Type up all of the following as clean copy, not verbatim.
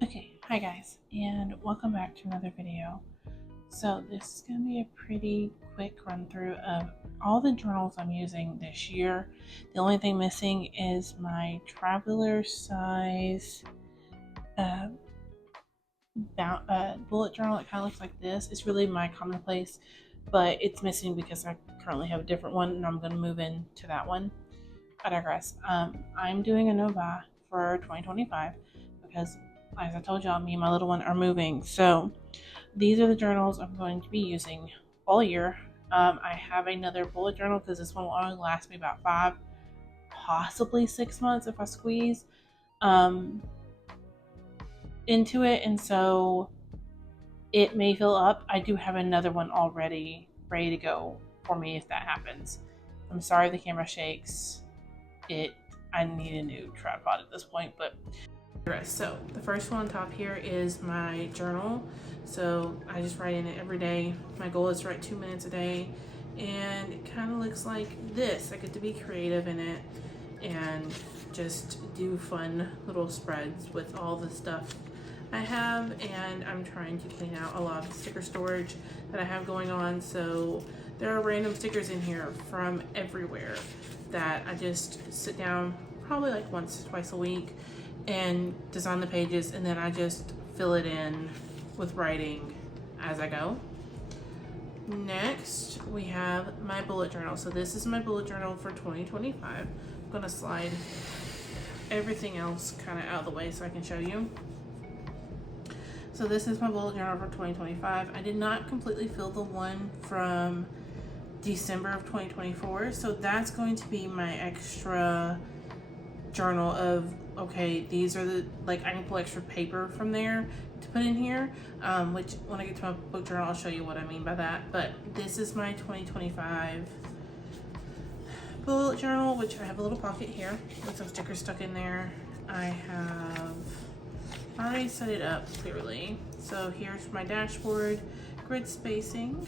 Okay, hi guys, and welcome back to another video. So this is going to be a pretty quick run through of all the journals I'm using this year. The only thing missing is my traveler size uh, bullet journal. It kind of looks like this. It's really my commonplace, but it's missing because I currently have a different one and I'm going to move into that one. I digress. I'm doing a Nova for 2025 because, as I told y'all, me and my little one are moving. So these are the journals I'm going to be using all year. I have another bullet journal because this one will only last me about 5, possibly 6 months if I squeeze um, into it, and so it may fill up. I do have another one already ready to go for me if that happens. I'm sorry the camera shakes. I need a new tripod at this point, but so the first one on top here is my journal. So I just write in it every day. My goal is to write 2 minutes a day, and it kind of looks like this. I get to be creative in it and just do fun little spreads with all the stuff I have, and I'm trying to clean out a lot of the sticker storage that I have going on. So there are random stickers in here from everywhere that I just sit down probably like once, twice a week and design the pages, and then I just fill it in with writing as I go. Next, we have my bullet journal. So this is my bullet journal for 2025. I'm gonna slide everything else kind of out of the way so I can show you. So this is my bullet journal for 2025. I did not completely fill the one from December of 2024, so that's going to be my extra journal of, okay, these are the, like, I can pull extra paper from there to put in here, which when I get to my book journal I'll show you what I mean by that. But this is my 2025 bullet journal, which I have a little pocket here with some stickers stuck in there. I have already set it up clearly. So here's my dashboard, grid spacing.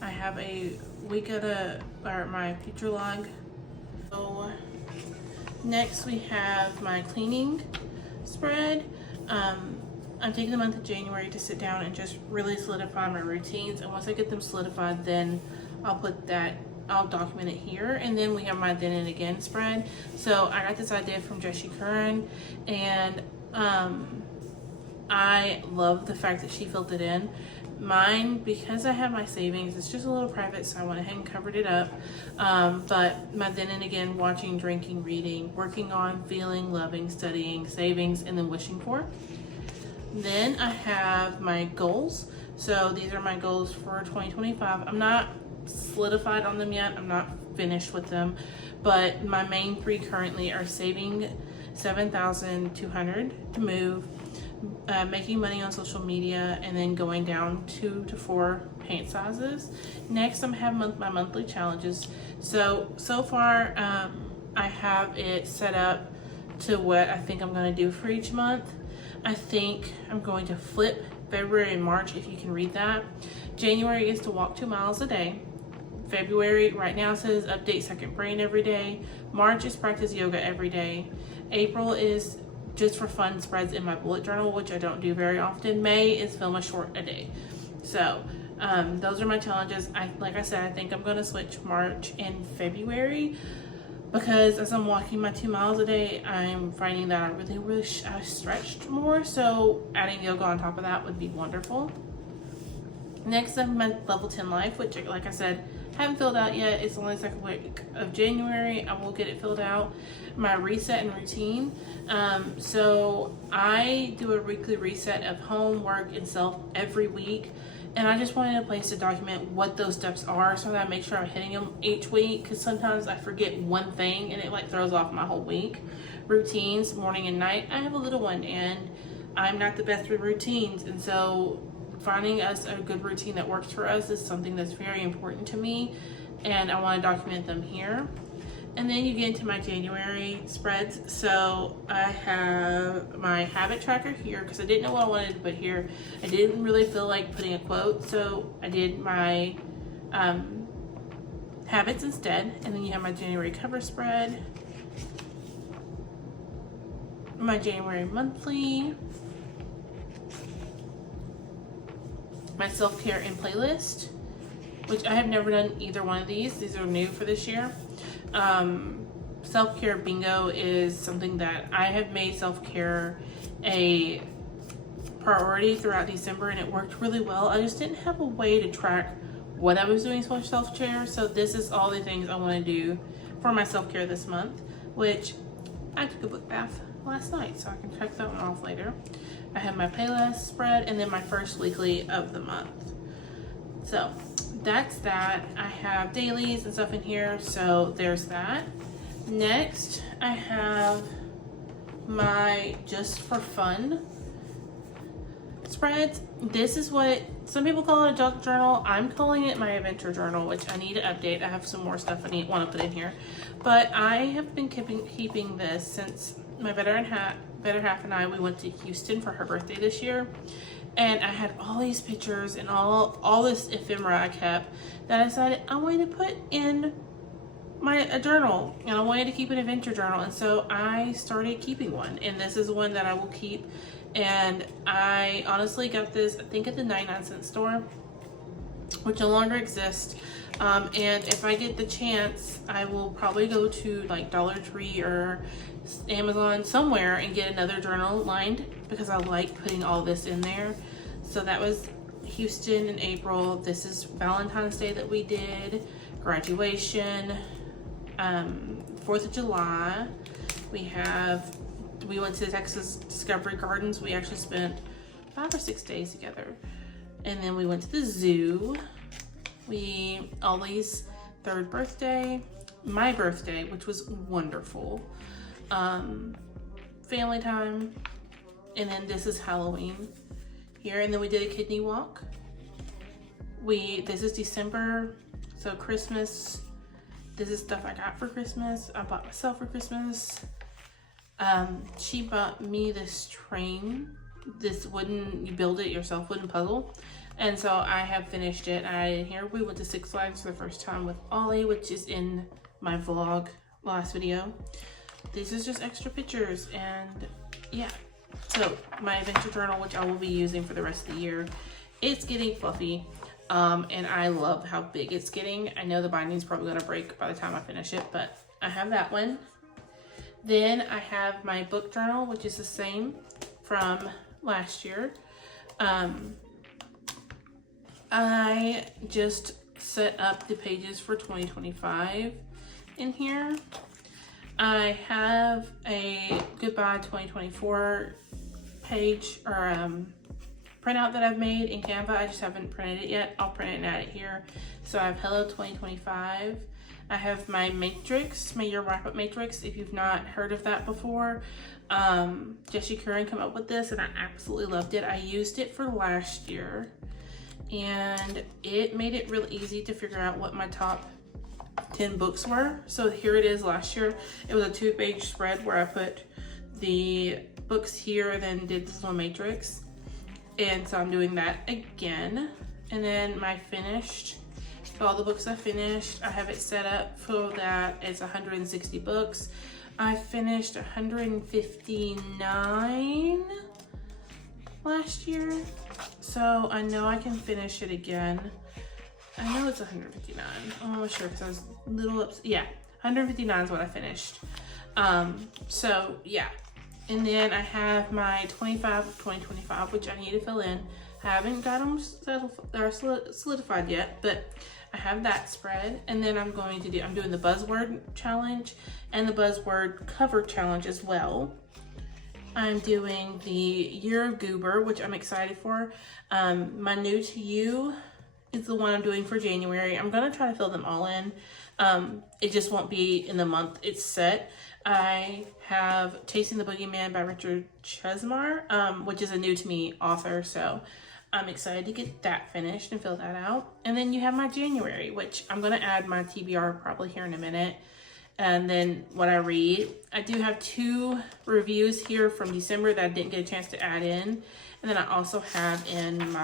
I have a week at my future log. So next we have my cleaning spread. I'm taking the month of January to sit down and just really solidify my routines, and once I get them solidified, then I'll document it here. And then we have my then and again spread. So I got this idea from Jessie Curran, and I love the fact that she filled it in. Mine, because I have my savings, it's just a little private, so I went ahead and covered it up. But my then and again: watching, drinking, reading, working on, feeling, loving, studying, savings, and then wishing for. Then I have my goals. So these are my goals for 2025. I'm not solidified on them yet. I'm not finished with them, but my main 3 currently are saving $7,200 to move, making money on social media, and then going down 2 to 4 paint sizes. Next, I'm having my monthly challenges. So far, I have it set up to what I think I'm going to do for each month. I think I'm going to flip February and March, if you can read that. January is to walk 2 miles a day. February right now says update second brain every day. March is practice yoga every day. April is just for fun spreads in my bullet journal, which I don't do very often. May is film a short a day. So those are my challenges. Like I said, I think I'm going to switch March and February, because as I'm walking my 2 miles a day, I'm finding that I really wish I stretched more. So adding yoga on top of that would be wonderful. Next, I have my level 10 life, which, like I said, haven't filled out yet. It's only the second week of January. I will get it filled out. My reset and routine. So I do a weekly reset of home, work, and self every week. And I just wanted a place to document what those steps are so that I make sure I'm hitting them each week, because sometimes I forget one thing and it like throws off my whole week. Routines, morning and night. I have a little one and I'm not the best with routines, and so finding us a good routine that works for us is something that's very important to me, and I want to document them here. And then you get into my January spreads. So I have my habit tracker here because I didn't know what I wanted to put here. I didn't really feel like putting a quote, so I did my habits instead. And then you have my January cover spread, my January monthly, my self-care and playlist, which I have never done either one of these. These are new for this year. Self-care bingo is something that I have made self-care a priority throughout December, and it worked really well. I just didn't have a way to track what I was doing for self-care, so this is all the things I want to do for my self-care this month, which I took a book bath last night, so I can check that one off later. I have my Payless spread, and then my first weekly of the month. So that's that. I have dailies and stuff in here, so there's that. Next, I have my just for fun spreads. This is what some people call it, a junk journal. I'm calling it my adventure journal, which I need to update. I have some more stuff I want to put in here, but I have been keeping this since my better half and we went to Houston for her birthday this year, and I had all these pictures and all this ephemera I kept that I decided I wanted to put in a journal, and I wanted to keep an adventure journal, and so I started keeping one, and this is one that I will keep. And I honestly got this, I think, at the 99-cent store, which no longer exists. And if I get the chance, I will probably go to like Dollar Tree or Amazon somewhere and get another journal lined, because I like putting all this in there. So that was Houston in April. This is Valentine's Day that we did, graduation, 4th of July. We went to the Texas Discovery Gardens. We actually spent 5 or 6 days together. And then we went to the zoo. Ollie's 3rd birthday, my birthday, which was wonderful. Family time. And then this is Halloween here. And then we did a kidney walk. This is December, so Christmas. This is stuff I got for Christmas. I bought myself for Christmas. She bought me this train, this you build it yourself wooden puzzle. And so I have finished it. Here we went to Six Flags for the first time with Ollie, which is in my vlog last video. This is just extra pictures, and yeah. So my adventure journal, which I will be using for the rest of the year, it's getting fluffy. And I love how big it's getting. I know the binding's probably gonna break by the time I finish it, but I have that one. Then I have my book journal, which is the same from last year. I just set up the pages for 2025 in here. I have a goodbye 2024 page or printout that I've made in Canva. I just haven't printed it yet. I'll print it and add it here. So I have Hello 2025. I have my matrix, my year wrap-up matrix. If you've not heard of that before, Jesse Curran came up with this, and I absolutely loved it. I used it for last year, and it made it really easy to figure out what my top 10 books were. So here it is last year. It was a 2-page spread where I put the books here, then did this little matrix. And so I'm doing that again. And then my finished, so all the books I finished, I have it set up so that it's 160 books. I finished 159 last year, so I know I can finish it again. I know it's 159. I'm not sure because I was a little upset. Yeah, 159 is what I finished. So yeah. And then I have my 25 of 2025, which I need to fill in. I haven't got them solidified yet, but I have that spread. And then I'm doing the buzzword challenge and the buzzword cover challenge as well. I'm doing the Year of Goober, which I'm excited for. My New to You is the one I'm doing for January. I'm gonna try to fill them all in. It just won't be in the month it's set. I have Chasing the Boogeyman by Richard Chesmar, which is a new to me author, so I'm excited to get that finished and fill that out. And then you have my January, which I'm gonna add my TBR probably here in a minute. And then what I read, I do have 2 reviews here from December that I didn't get a chance to add in. And then I also have in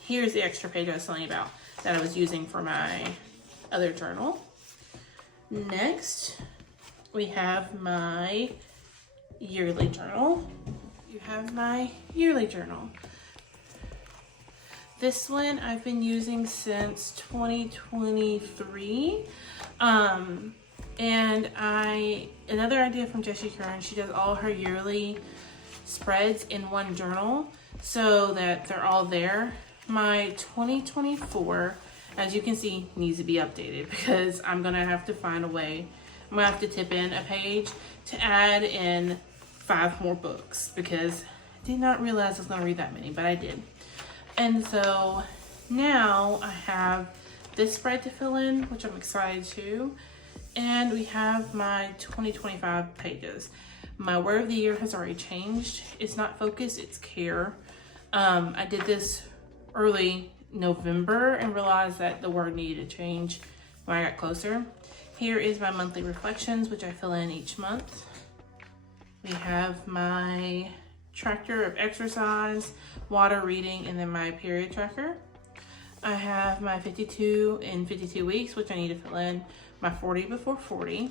here's the extra page I was telling you about that I was using for my other journal. Next, we have my yearly journal. You have my yearly journal. This one I've been using since 2023. And another idea from Jessie Kern, she does all her yearly spreads in one journal so that they're all there. My 2024, as you can see, needs to be updated because I'm gonna have to find a way. I'm gonna have to tip in a page to add in 5 more books because I did not realize I was gonna read that many, but I did. And so now I have this spread to fill in, which I'm excited to. And we have my 2025 pages. My word of the year has already changed. It's not focus, it's care. I did this early November and realized that the word needed to change when I got closer. Here is my monthly reflections, which I fill in each month. We have my tracker of exercise, water, reading, and then my period tracker. I have my 52 in 52 weeks, which I need to fill in, my 40 before 40.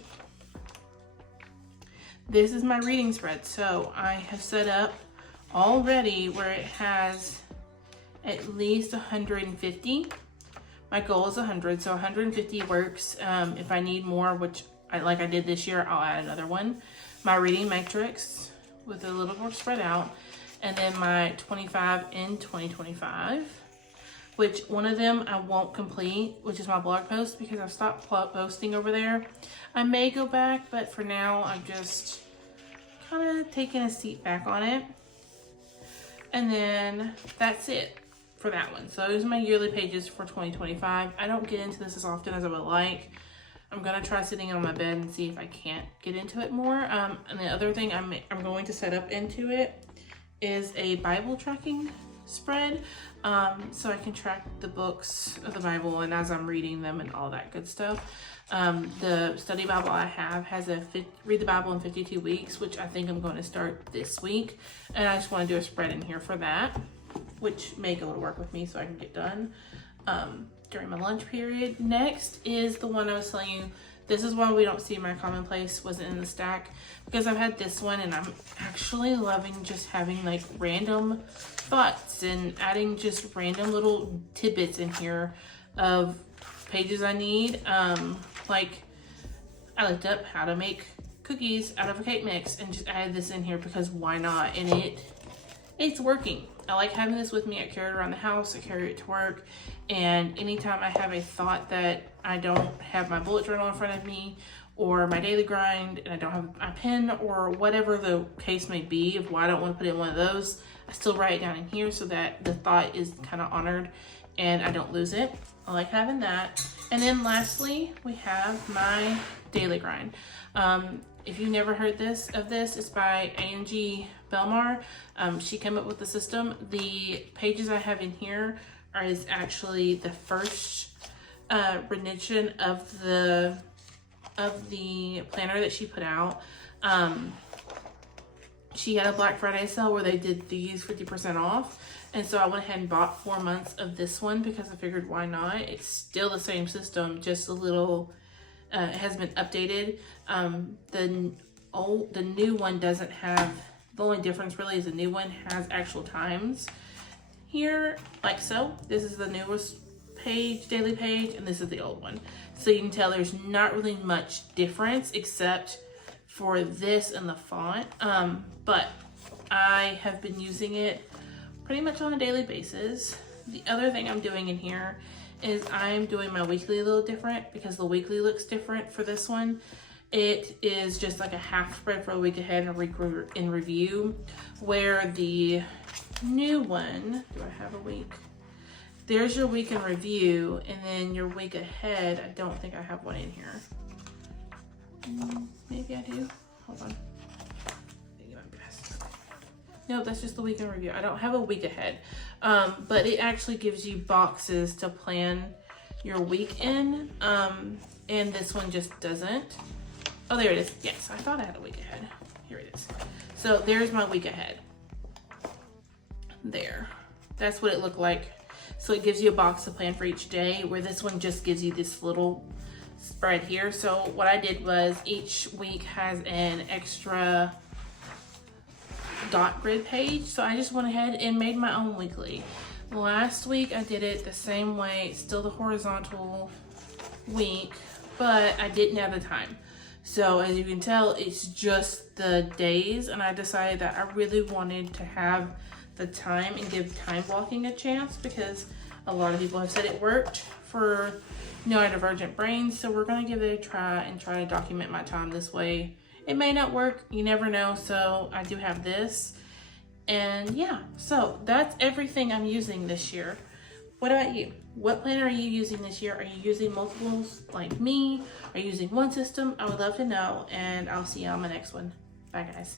This is my reading spread. So I have set up already where it has at least 150. My goal is 100, so 150 works. If I need more, which like I did this year, I'll add another one. My reading matrix with a little more spread out, and then my 25 in 2025, which one of them I won't complete, which is my blog post, because I've stopped posting over there. I may go back, but for now I'm just kind of taking a seat back on it. And then that's it for that one. So those are my yearly pages for 2025. I don't get into this as often as I would like. I'm gonna try sitting on my bed and see if I can't get into it more. And the other thing I'm going to set up into it is a Bible tracking spread, so I can track the books of the Bible and as I'm reading them and all that good stuff. The study Bible I have has a read the Bible in 52 weeks, which I think I'm going to start this week, and I just want to do a spread in here for that, which may go to work with me so I can get done during my lunch period. Next is the one I was telling you. This is why we don't see my commonplace wasn't in the stack, because I've had this one and I'm actually loving just having like random thoughts and adding just random little tidbits in here of pages I need. Like I looked up how to make cookies out of a cake mix and just added this in here because why not? And it's working. I like having this with me. I carry it around the house, I carry it to work, and anytime I have a thought that I don't have my bullet journal in front of me or my daily grind and I don't have my pen or whatever the case may be of why I don't want to put it in one of those, I still write it down in here so that the thought is kind of honored and I don't lose it. I like having that. And then lastly, we have my daily grind. If you've never heard of this, it's by Angie Belmar. She came up with the system. The pages I have in here is actually the first rendition of the planner that she put out. She had a Black Friday sale where they did these 50% off. And so I went ahead and bought 4 months of this one because I figured why not? It's still the same system, just a little, it has been updated. The new one doesn't have, the only difference really is the new one has actual times here, like so. This is the newest page, daily page, and this is the old one. So you can tell there's not really much difference except for this and the font. But I have been using it pretty much on a daily basis. The other thing I'm doing in here is I'm doing my weekly a little different because the weekly looks different for this one. It is just like a half spread for a week ahead and a week in review, where the new one, do I have a week? There's your week in review, and then your week ahead, I don't think I have one in here. Maybe I do, hold on. No, that's just the week in review. I don't have a week ahead, but it actually gives you boxes to plan your week in, and this one just doesn't. Oh, there it is. Yes, I thought I had a week ahead. Here it is. So there's my week ahead. There. That's what it looked like. So it gives you a box to plan for each day, where this one just gives you this little spread here. So what I did was each week has an extra dot grid page. So I just went ahead and made my own weekly. Last week I did it the same way, still the horizontal week, but I didn't have the time. So as you can tell, it's just the days, and I decided that I really wanted to have the time and give time blocking a chance, because a lot of people have said it worked for neurodivergent brains. So we're gonna give it a try and try to document my time this way. It may not work, you never know. So I do have this, and yeah, so that's everything I'm using this year. What about you? What planner are you using this year? Are you using multiples like me? Are you using one system? I would love to know, and I'll see you on my next one. Bye guys.